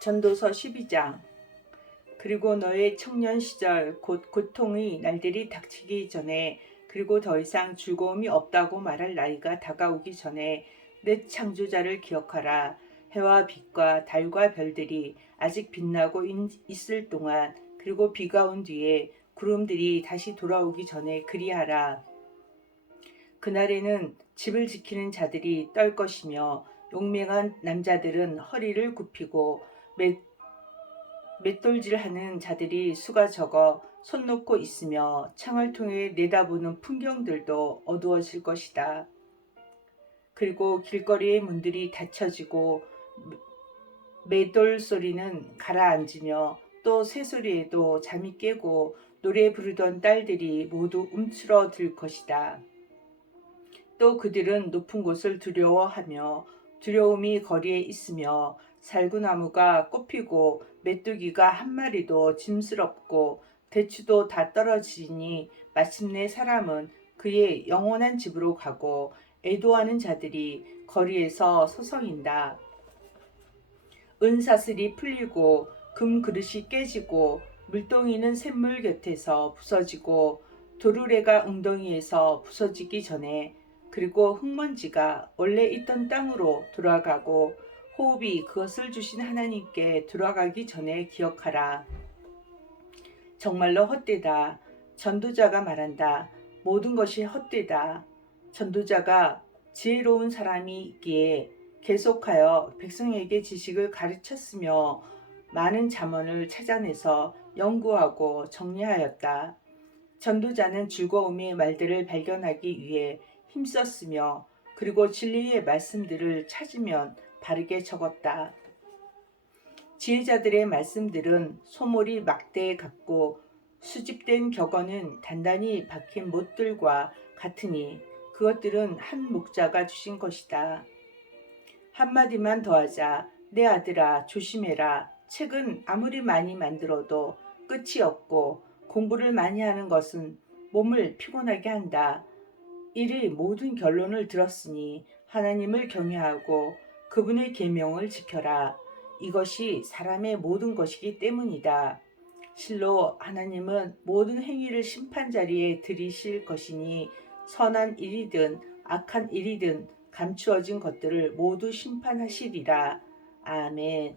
전도서 12장 그리고 너의 청년 시절 곧 고통의 날들이 닥치기 전에 그리고 더 이상 즐거움이 없다고 말할 나이가 다가오기 전에 내 창조자를 기억하라. 해와 빛과 달과 별들이 아직 빛나고 있- 있을 동안 그리고 비가 온 뒤에 구름들이 다시 돌아오기 전에 그리하라. 그날에는 집을 지키는 자들이 떨 것이며 용맹한 남자들은 허리를 굽히고 맷, 맷돌질하는 자들이 수가 적어 손 놓고 있으며 창을 통해 내다보는 풍경들도 어두워질 것이다. 그리고 길거리의 문들이 닫혀지고 매돌 소리는 가라앉으며 또 새소리에도 잠이 깨고 노래 부르던 딸들이 모두 움츠러들 것이다. 또 그들은 높은 곳을 두려워하며 두려움이 거리에 있으며 살구나무가 꽃피고 메뚜기가 한 마리도 짐스럽고 대추도 다 떨어지니 마침내 사람은 그의 영원한 집으로 가고 애도하는 자들이 거리에서 서성인다. 은사슬이 풀리고 금 그릇이 깨지고 물동이는 샘물 곁에서 부서지고 도르래가 웅덩이에서 부서지기 전에 그리고 흙먼지가 원래 있던 땅으로 돌아가고 호흡이 그것을 주신 하나님께 돌아가기 전에 기억하라. 정말로 헛되다. 전도자가 말한다. 모든 것이 헛되다. 전도자가 지혜로운 사람이 있기에 계속하여 백성에게 지식을 가르쳤으며 많은 잠언을 찾아내서 연구하고 정리하였다. 전도자는 즐거움의 말들을 발견하기 위해 힘썼으며 그리고 진리의 말씀들을 찾으면 바르게 적었다. 지혜자들의 말씀들은 소몰이 막대에 같고 수집된 격언은 단단히 박힌 못들과 같으니 그것들은 한 목자가 주신 것이다. 한마디만 더하자 내 아들아 조심해라. 책은 아무리 많이 만들어도 끝이 없고 공부를 많이 하는 것은 몸을 피곤하게 한다. 이리 모든 결론을 들었으니 하나님을 경외하고 그분의 계명을 지켜라. 이것이 사람의 모든 것이기 때문이다. 실로 하나님은 모든 행위를 심판 자리에 들이실 것이니 선한 일이든 악한 일이든 감추어진 것들을 모두 심판하시리라. 아멘.